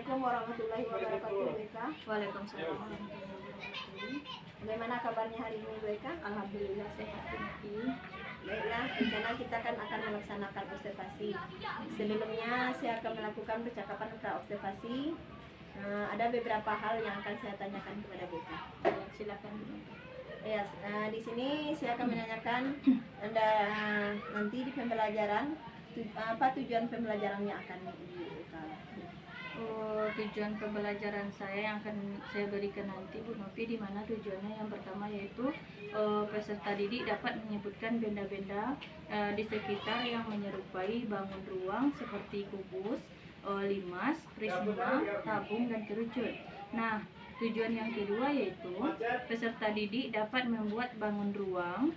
Assalamualaikum warahmatullahi wabarakatuh, Bu Eka. Waalaikumsalam warahmatullahi wabarakatuh. Bagaimana kabarnya hari ini, Bu Eka? Alhamdulillah sehat ini. Baiklah, rencana kita akan melaksanakan observasi. Sebelumnya saya akan melakukan percakapan pra-observasi. Ada beberapa hal yang akan saya tanyakan kepada Bu Eka. Silakan. Ya, di sini saya akan menanyakan Anda nanti di pembelajaran apa tujuan pembelajaran yang akan Tujuan pembelajaran saya yang akan saya berikan nanti, Bu Novi, di mana tujuannya yang pertama yaitu peserta didik dapat menyebutkan benda-benda di sekitar yang menyerupai bangun ruang seperti kubus, limas, prisma, tabung, dan kerucut. Nah, tujuan yang kedua yaitu peserta didik dapat membuat bangun ruang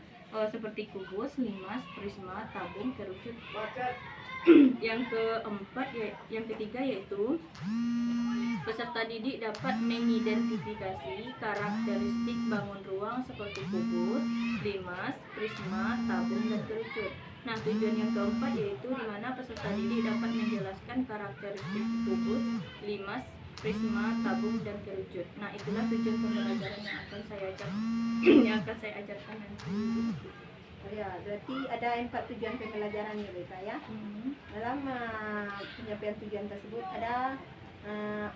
seperti kubus, limas, prisma, tabung, kerucut. Yang ketiga yaitu peserta didik dapat mengidentifikasi karakteristik bangun ruang seperti kubus, limas, prisma, tabung, dan kerucut. Nah, tujuan yang keempat yaitu di mana peserta didik dapat menjelaskan karakteristik kubus, limas, prisma, tabung, dan kerucut. Nah, itulah tujuan pembelajaran yang akan saya ajarkan nanti. Ya, berarti ada 4 tujuan pembelajaran ya, Beka ya. Dalam penyampai tujuan tersebut ada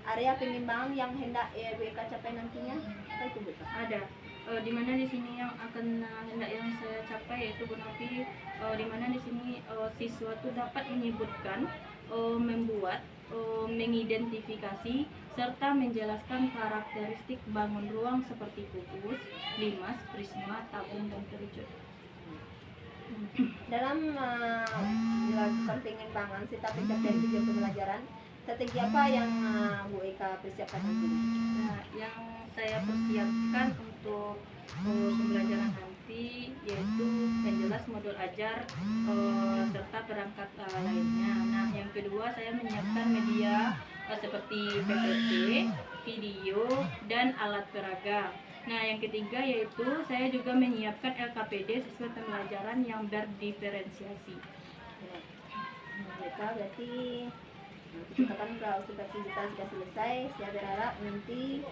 area pengimbangan yang hendak Beka capai nantinya. Apa itu, Beka? Ada. Di mana di sini yang akan hendak yang saya capai yaitu Bu Novi, di mana di sini siswa itu dapat menyebutkan, membuat, mengidentifikasi serta menjelaskan karakteristik bangun ruang seperti kubus, limas, prisma, tabung, dan kerucut. Dalam melakukan pengembangan serta pencapaian tujuan pembelajaran, strategi apa yang Bu Eka persiapkan nanti? Nah, yang saya persiapkan untuk pembelajaran nanti yaitu yang jelas modul ajar serta perangkat lainnya. Nah, yang kedua saya menyiapkan media seperti PPT, video, dan alat peraga. Nah, yang ketiga yaitu saya juga menyiapkan LKPD sesuai pembelajaran yang berdiferensiasi. Berarti kapan observasi kita sudah selesai, saya berharap nanti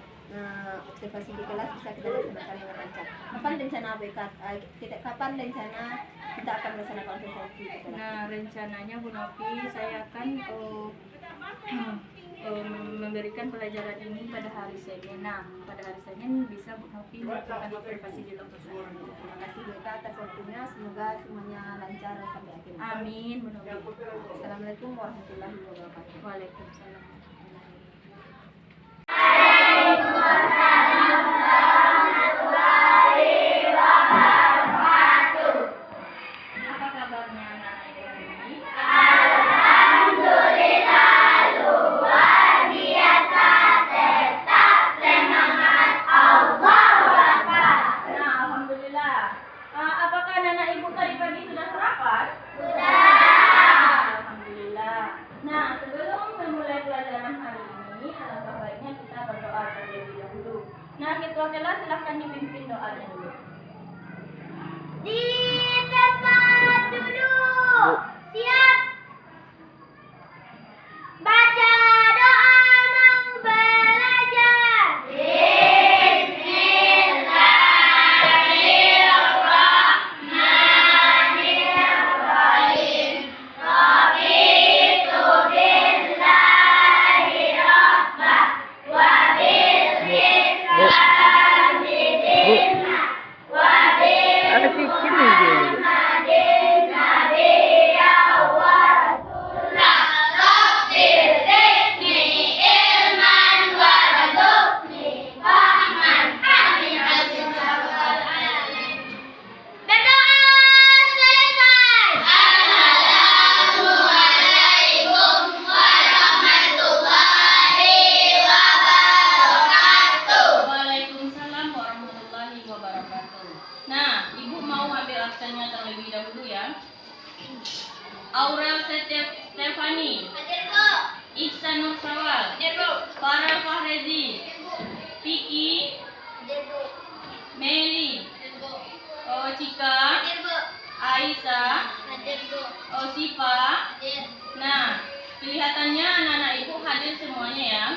observasi di kelas bisa kita laksanakan dengan lancar. Kapan rencana kita akan melaksanakan observasi di kelas? Nah, rencananya Bu Novi, saya akan memberikan pelajaran ini pada hari Senin. Nah, pada hari Senin bisa Bu Novi melakukan observasi di lokasi saya. Terima kasih Beka atas waktunya, semoga semuanya lancar sampai akhir. Amin, Bu Novi. Assalamualaikum warahmatullahi wabarakatuh. Waalaikumsalam. Apa kabarnya anak-anak ini? Apakah anak ibu tadi pagi sudah sarapan? Sudah. Alhamdulillah. Nah, sebelum memulai pelajaran hari ini, alangkah baiknya kita berdoa terlebih dahulu. Nah, ketua kelas silahkan dipimpin doanya dulu. Di tempat duduk. Siap. Baca doa mau belajar. Aurel Stefani, Iksan Nursawal, Farel Fahrezi, Piki, Meli, Cika, Aisyah, Sifa. Nah, kelihatannya anak-anak ibu hadir semuanya ya.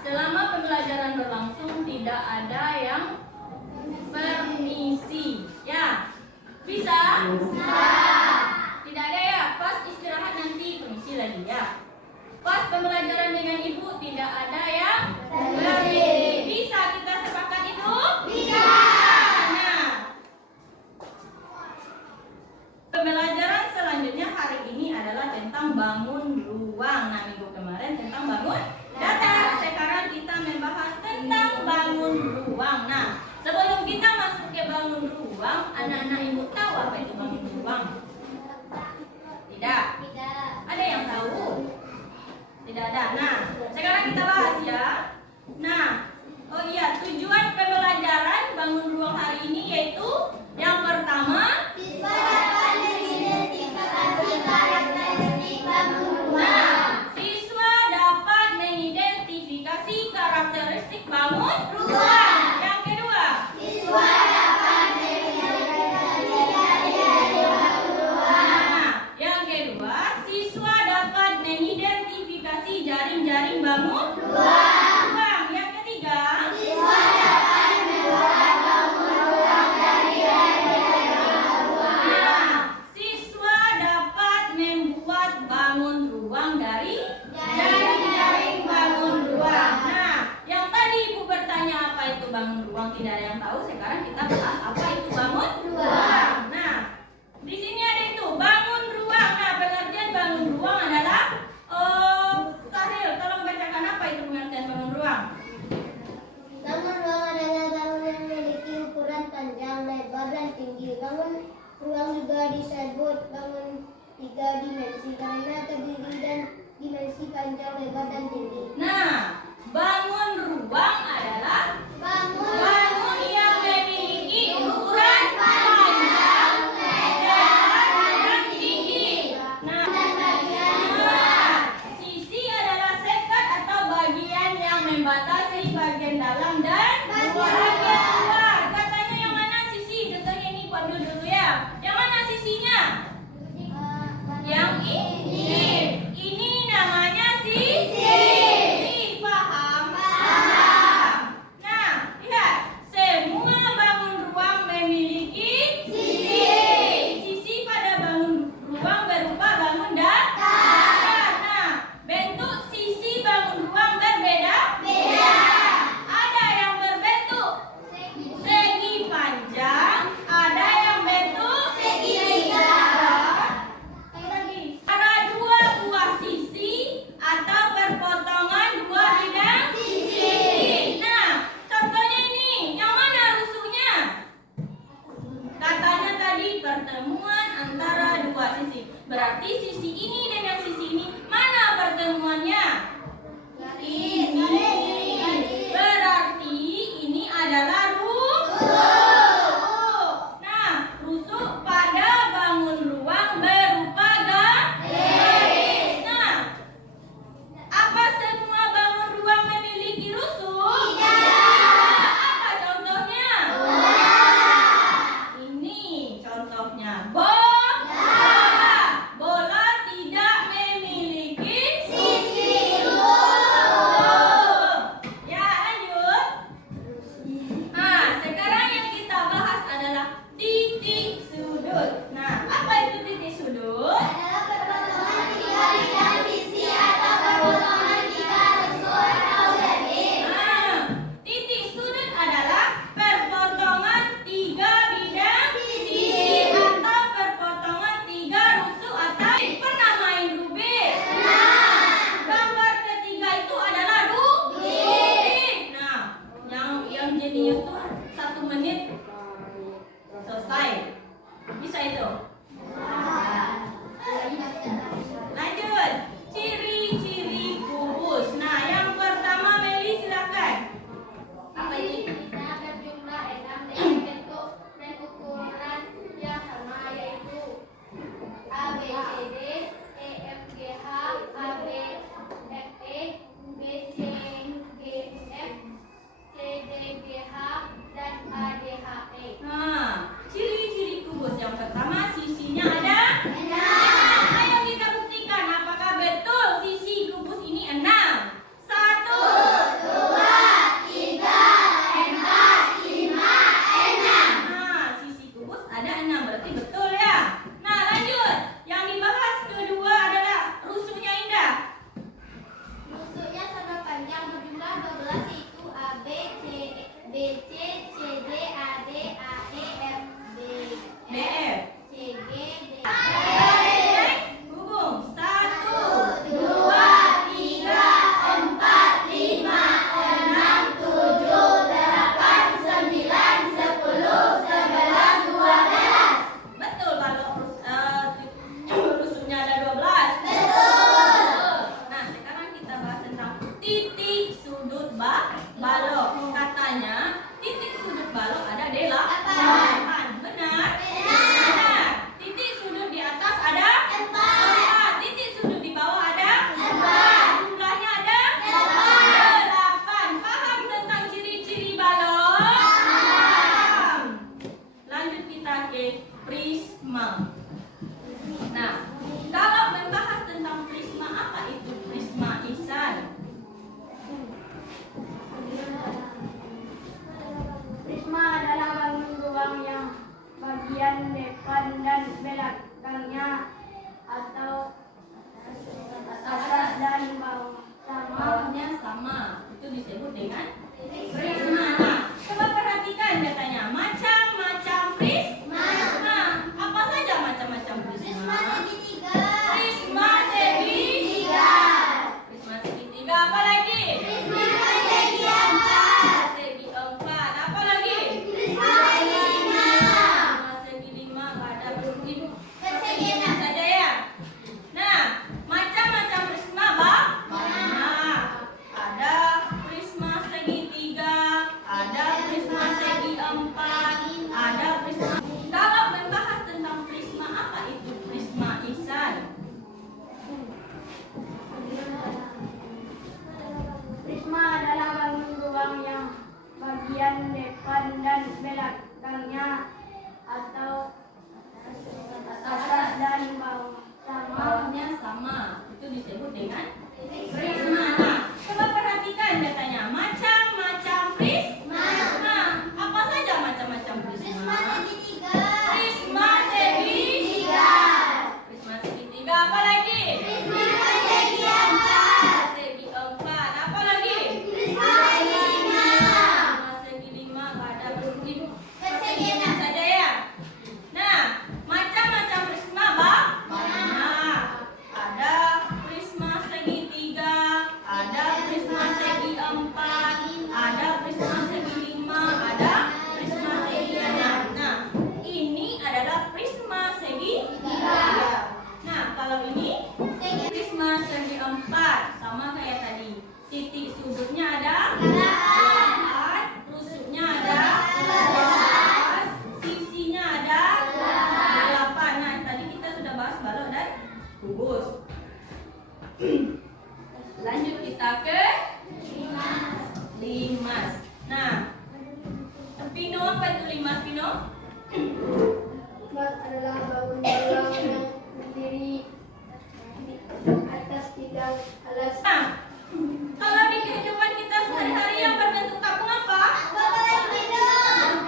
selama pembelajaran berlangsung tidak ada yang permisi. Ya, bisa? Bisa. Tidak ada ya. Pas istirahat nanti permisi lagi ya. Pas pembelajaran dengan ibu tidak ada yang permisi. Bisa kita sepakat itu? Bisa. Nah, pembelajaran selanjutnya hari ini adalah tentang bangun ruang. Nah, minggu kemarin tentang bangun datar. Sekarang kita membahas tentang bangun ruang. Nah, sebelum kita masuk ke bangun ruang, anak-anak ibu tahu apa itu bangun ruang? Tidak? Ada yang tahu? Tidak ada. Nah, sekarang kita bahas ya. Nah, oh iya, tujuan pembelajaran bangun ruang hari ini yaitu yang pertama, Siswa dapat mengidentifikasi karakteristik bangun ruang. siswa dapat mengidentifikasi karakteristik bangun Ruang. Yang kedua, Siswa dapat mengidentifikasi ciri-ciri bangun ruang. nah, yang kedua, siswa dapat mengidentifikasi jaring-jaring bangun ruang. Yang ketiga, Siswa dapat membuat bangun ruang dari jaring-jaring ruang. nah, siswa dapat membuat bangun ruang dari jaring-jaring bangun ruang. Nah, yang tadi ibu bertanya apa itu disebut dengan prisma. Nah, coba perhatikan katanya macam-macam prisma. Apa saja macam-macam prisma? Prisma segitiga. Prisma segitiga apa lagi? Prisma segi empat. Apa lagi? Prisma segi lima. Ada persegi enam saja ya. Nah, macam-macam prisma banyak. Ada prisma segitiga, ada prisma segi empat, ada prisma. Kalau membahas tentang prisma, apa itu prisma Ihsan? Prisma adalah bangun ruang yang bagian depan dan belakangnya atau atas dan bawah sama. Bawahnya sama. Itu disebut dengan prisma. Nah, coba perhatikan katanya macam-macam prisma. Apa saja macam-macam prisma? Prisma segitiga. Prisma segitiga apa lagi? Segi empat. Apa lagi? Prisma segi lima. Ada persegi enam saja ya. Nah, macam-macam prisma banyak. Ada prisma segitiga, ada prisma segi empat, ada prisma segi lima, ada prisma segi enam. Nah, ini adalah prisma segitiga. Nah, kalau ini prisma segi empat, sama kayak tadi. Titik sudutnya ada 8, rusuknya ada 12, sisinya ada 8. Nah, tadi kita sudah bahas balok dan kubus. Lanjut kita ke limas. Nah, Pino, apa itu limas, Pino? Limas adalah bangun ruang yang berdiri di atas tiga alas. Nah, kalau di kehidupan kita sehari-hari yang berbentuk tabung apa? Air minum,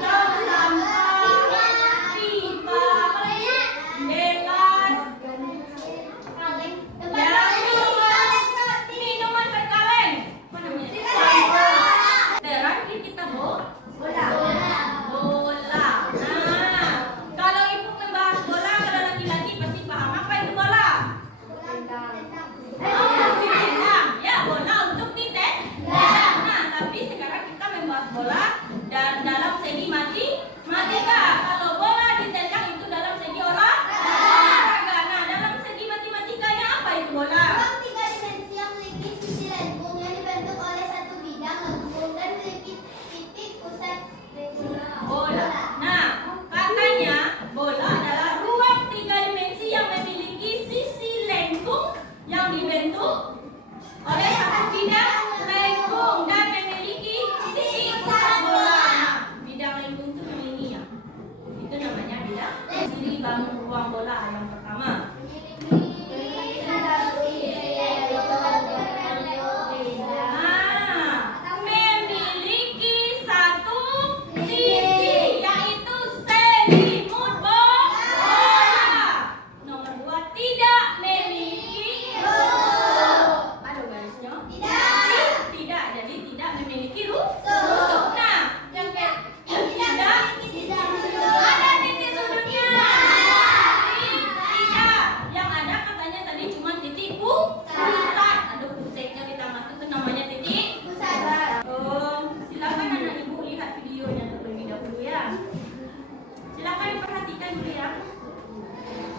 tong sampah, pipa, gelas, minuman berkaleng. Apa namanya? Terakhir kita bola. Nah, kalau ibu membahas bola, kalau laki-laki pasti paham apa itu bola. Ya, bola untuk ditendang. Nah, tapi sekarang kita membahas bola dan dalam segi matematika. Kalau bola ditendang itu dalam segi olahraga. Nah, dalam segi matematikanya apa itu bola? Tiga dimensi yang memiliki sisi lengkung yang dibentuk oleh satu bidang lengkung dan memiliki titik pusat Bola. Nah, katanya bola adalah ruang tiga dimensi yang memiliki sisi lengkung yang dibentuk oleh satu bidang lengkung dan memiliki titik pusat bola. Nah, bidang lengkung itu yang ini ya. Itu namanya bidang. Ciri bangun ruang bola yang pertama. Nah, memiliki satu sisi yaitu selimut bola. Nomor 2, tidak memiliki ada garisnya? Tidak, jadi tidak memiliki rusuk. Nah, yang ketiga ada titik sudutnya. Tidak, yang ada katanya tadi cuma titik pusat. Aduh, pusatnya di tengah itu namanya titik. Silakan anak ibu lihat videonya terlebih dahulu ya. Silakan diperhatikan dulu ya.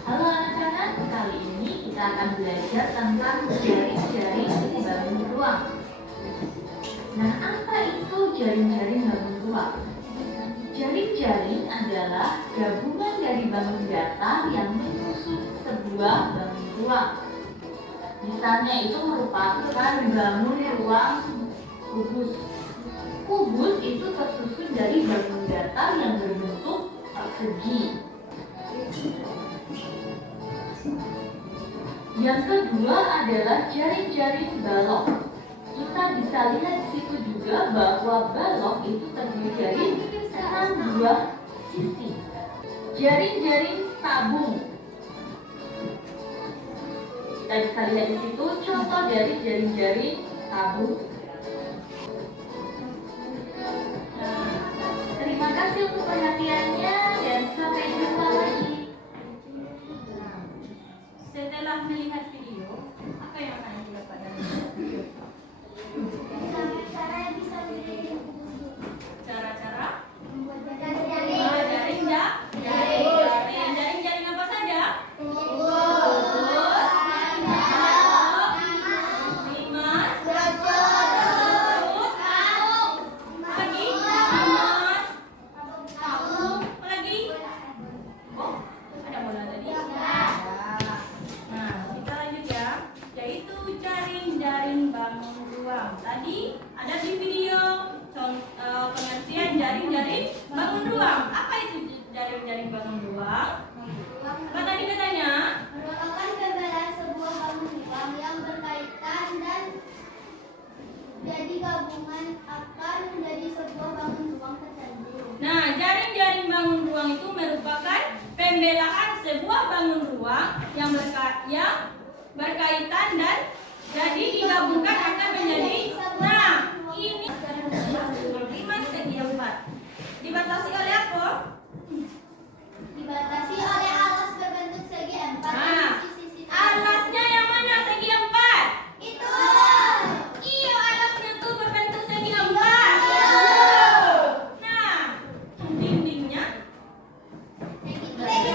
Halo anak-anak, kali ini kita akan belajar tentang jaring-jaring bangun ruang. Nah, apa itu jaring-jaring bangun ruang? Jaring-jaring adalah gabungan dari bangun datar yang menyusun sebuah bangun ruang. Misalnya itu merupakan bangun ruang kubus. Kubus itu tersusun dari bangun datar yang berbentuk persegi. Yang kedua adalah jaring-jaring balok. Kita bisa lihat di situ juga bahwa balok itu terdiri dari 6 buah sisi. Jaring-jaring tabung. Kita bisa lihat di situ contoh dari jaring-jaring tabung. Terima kasih untuk perhatiannya dan sampai jumpa lagi. Setelah melihat video, apa yang akan didapat dari video? Cara yang bisa menjadi Cara-cara membuat jaring jaring apa saja? Limas, lagi, limas, apa lagi? Oh, ada bola tadi. Nah, kita lanjut ya, yaitu jaring-jaring bangun ruang. Tadi ada di video pengertian jaring-jaring bangun ruang. Apa itu jaring-jaring bangun ruang? Apa tadi katanya? merupakan pembelaan sebuah bangun ruang yang berkaitan dan jadi gabungan akan menjadi sebuah bangun ruang tertentu. Nah, jaring-jaring bangun ruang itu merupakan pembelaan sebuah bangun ruang yang berkaitan dan jadi digabungkan akan menjadi. Nah, ini 5 segi 4. Dibatasi oleh apa? Dibatasi oleh alas berbentuk segi empat Nah, di sisi-sisi alasnya yang mana segi 4? itu. Iya, alasnya tuh berbentuk segi 4. Nah, dindingnya Segi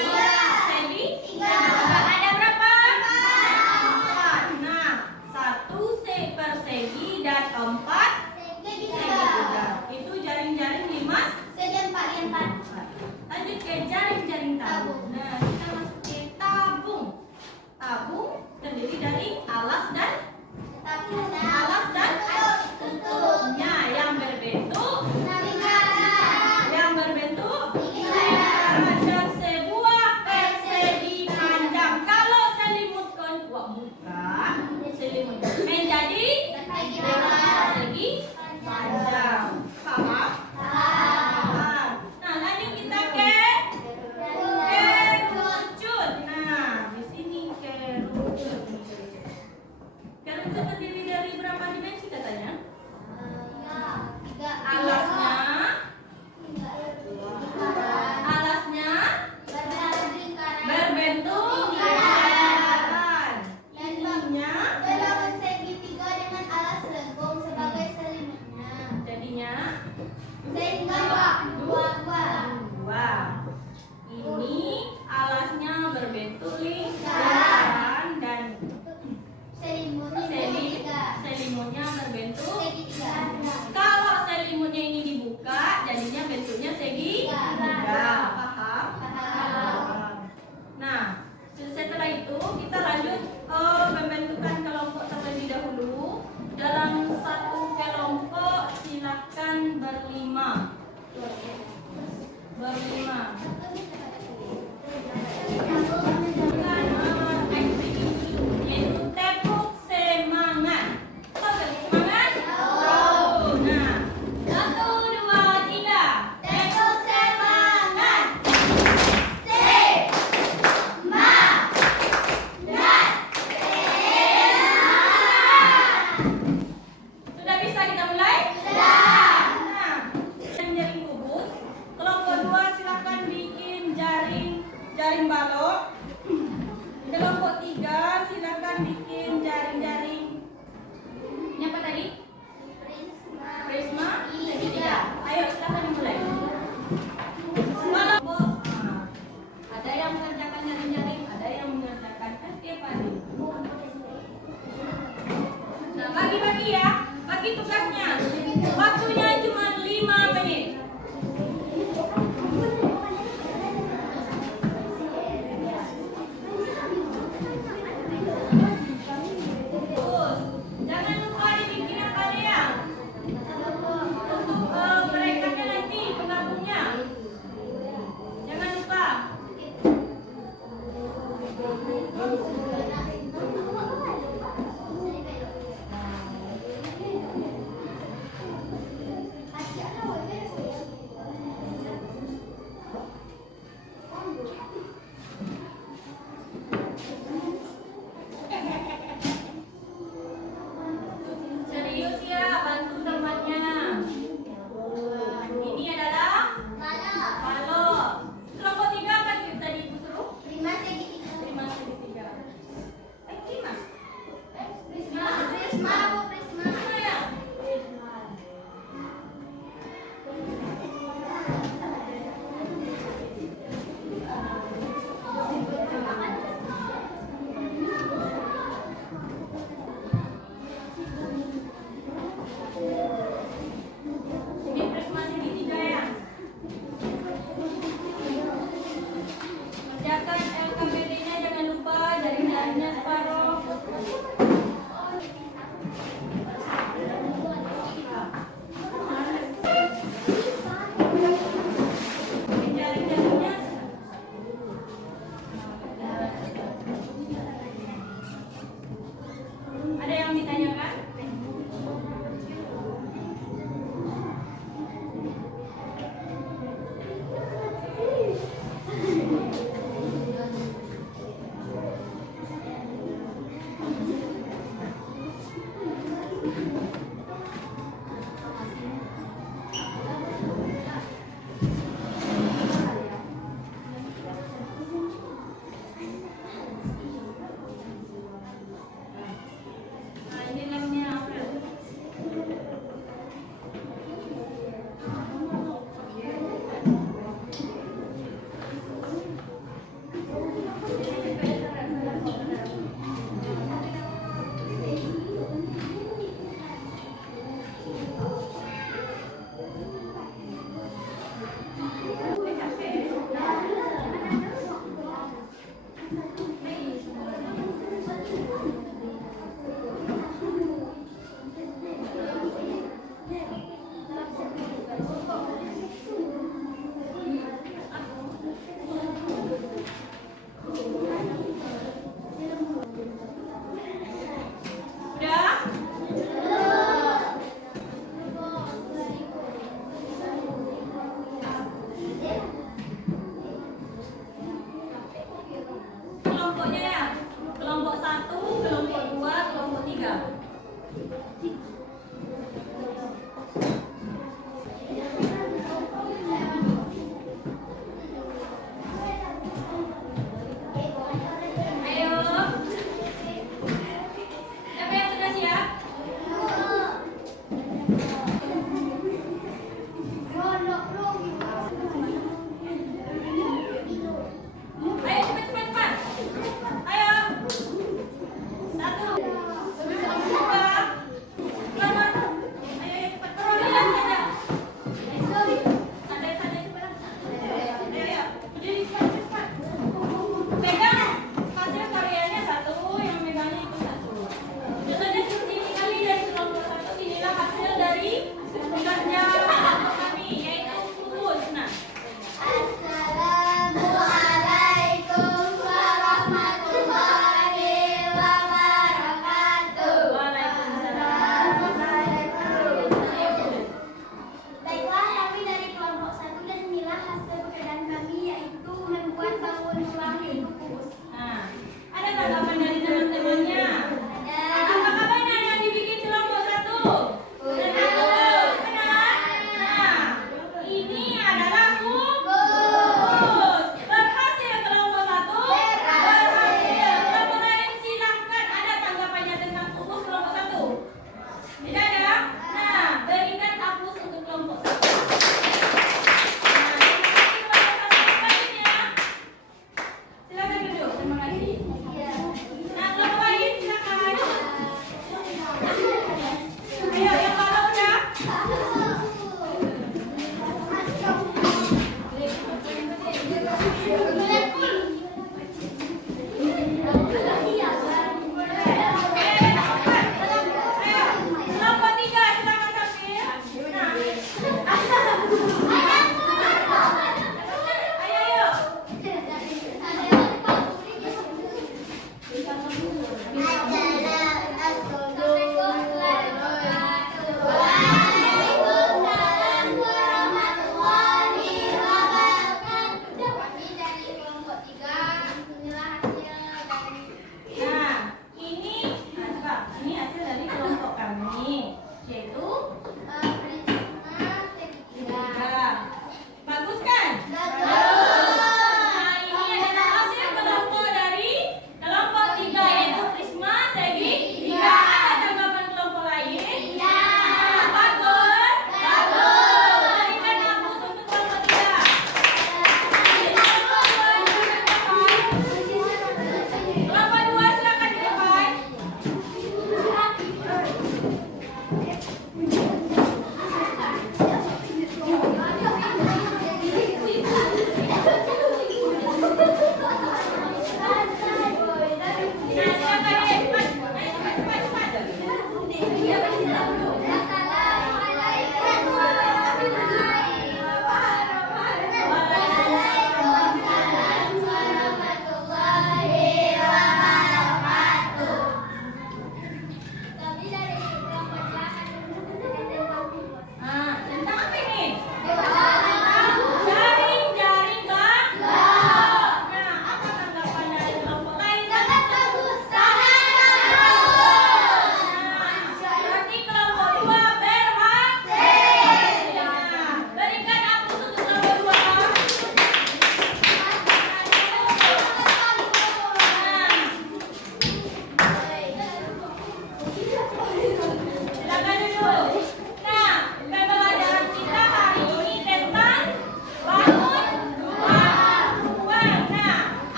tiga. segi Tiga. ada berapa? 4. Nah, 1 persegi dan 4 Segi segi tiga. 3. Itu jaring-jaring 5. Segi empat. Lanjut ke jaring-jaring tabung. Nah, kita masuk ke tabung. Tabung terdiri dari alas dan tutupnya yang berbentuk dan sebuah persegi panjang. Kalau selimutkan buka selimut menjadi persegi panjang. Paham? Nah, lanjut kita ke kerucut. Nah, di sini kerucut. Kerucut terdiri dari berapa dimensi katanya? Alasnya berbentuk lingkaran. Ininya jadinya dua. Ini alasnya berbentuk lingkaran dan selimutnya berbentuk. Kalau selimutnya ini dibuka, jadinya bentuknya segi tiga. Paham? Nah, setelah itu kita lanjut pembentukan kelompok terlebih dahulu. Dalam satu kelompok silahkan berlima. Yaitu tepuk semangat. Oke, semangat. Nah, 1, 2, 3. Tepuk semangat. Sudah bisa kita mulai? Nah, jaring kubus. Kelompok 2 silakan bikin jaring balok. Kelompok 3 silakan bikin jaring-jaring. Ini apa tadi? Prisma segitiga. Ayo silakan dimulai. Kelompok ada yang mengerjakan jaring-jaring, ada yang mengerjakan setiap hari. Nah, bagi-bagi ya, bagi tugasnya. Waktunya cuma 5 menit. Terus, jangan lupa dibikin karya untuk merekatnya nanti penggabungnya. Jangan lupa.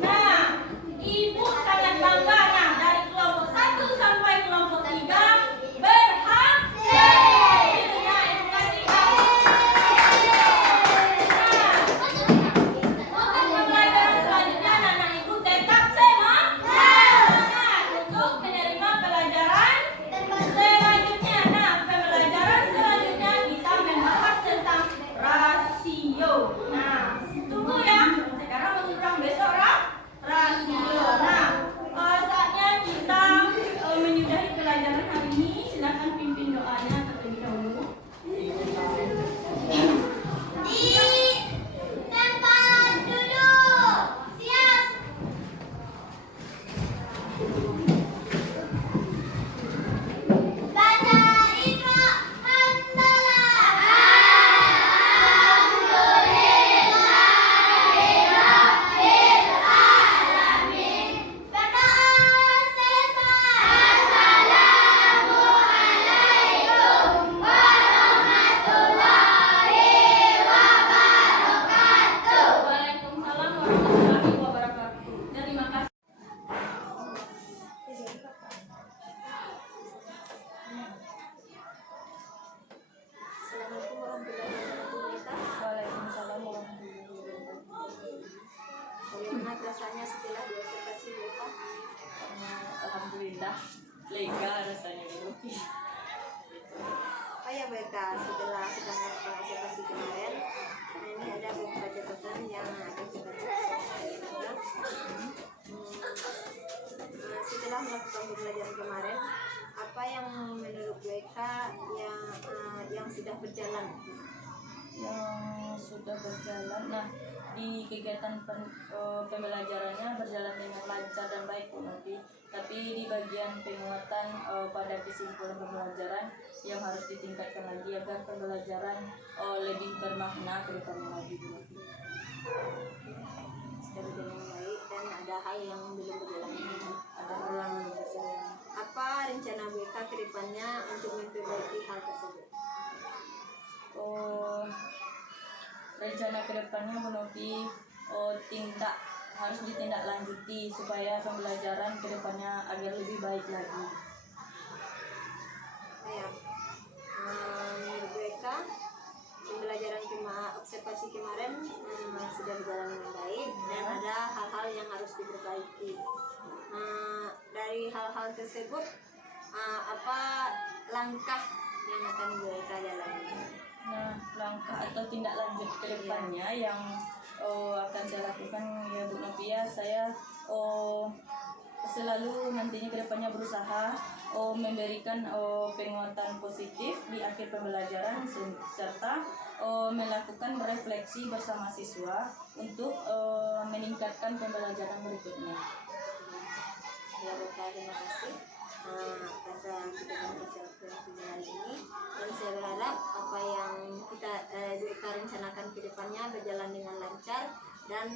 Nah, Ibu sangat bangga. Nah, dari kelompok 1 sampai kelompok 3 berhasil. Nah, edukasi kamu. Nah, untuk pembelajaran selanjutnya anak-anak Ibu tetap semangat. Nah, untuk menerima pelajaran selanjutnya. Nah, pembelajaran selanjutnya kita membahas tentang rasio. Nah, tunggu ya. Sekarang mengulang besok rasio. Nah, saatnya kita menyudahi pelajaran hari ini. Silakan pimpin doanya terlebih dahulu. Di tempat duduk. Siap. Baca Iqra Hamdalah. Berdoa selesai. Assalamualaikum warahmatullahi wabarakatuh. Waalaikumsalam warahmatullahi wabarakatuh. Terima kasih. Assalamualaikum warahmatullahi wabarakatuh. Waalaikumsalam warahmatullahi wabarakatuh. Bagaimana perasaannya setelah diobservasi WK? Alhamdulillah lega rasanya dulu. Oh ya WK, setelah kita melakukan observasi kemarin, ini ada beberapa catatan yang akan kita sampaikan. Setelah melakukan pembelajaran kemarin, apa yang menurut WK yang sudah berjalan? Yang sudah berjalan. Nah, di kegiatan pembelajarannya berjalan dengan lancar dan baik Bu Novi. Tapi di bagian penguatan pada kesimpulan pembelajaran yang harus ditingkatkan lagi agar pembelajaran lebih bermakna ke depannya lagi Bu Novi. Sudah berjalan dengan baik dan ada hal yang belum berjalan. Ada hal yang belum berjalan. Apa rencana WK ke depannya untuk memperbaiki hal tersebut? Rencana kedepannya Bu Novi harus ditindaklanjuti supaya pembelajaran kedepannya agar lebih baik lagi. Ya, menurut WK pembelajaran observasi kemarin sudah berjalan dengan baik dan ada hal-hal yang harus diperbaiki. Dari hal-hal tersebut, apa langkah yang akan WK jalani? Nah, langkah atau tindak lanjut ke depannya yang akan saya lakukan ya Bu Novia, saya selalu nantinya ke depannya berusaha memberikan penguatan positif di akhir pembelajaran serta melakukan refleksi bersama siswa untuk meningkatkan pembelajaran berikutnya. Ya WK, terima kasih atas observasi hari ini, dan saya berharap apa yang kita WK rencanakan ke depannya berjalan dengan lancar dan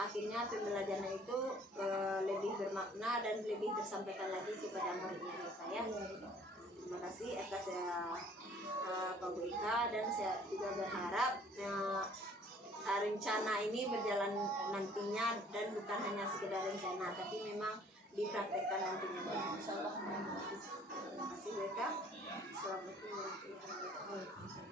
akhirnya pembelajaran itu lebih bermakna dan lebih tersampaikan lagi kepada muridnya WK ya. Terima kasih atas Pak WK, dan saya juga berharap rencana ini berjalan nantinya dan bukan hanya sekedar rencana tapi memang dipraktekkan nantinya. Insyaallah. Terima kasih WK. Assalamualaikum warahmatullahi wabarakatuh.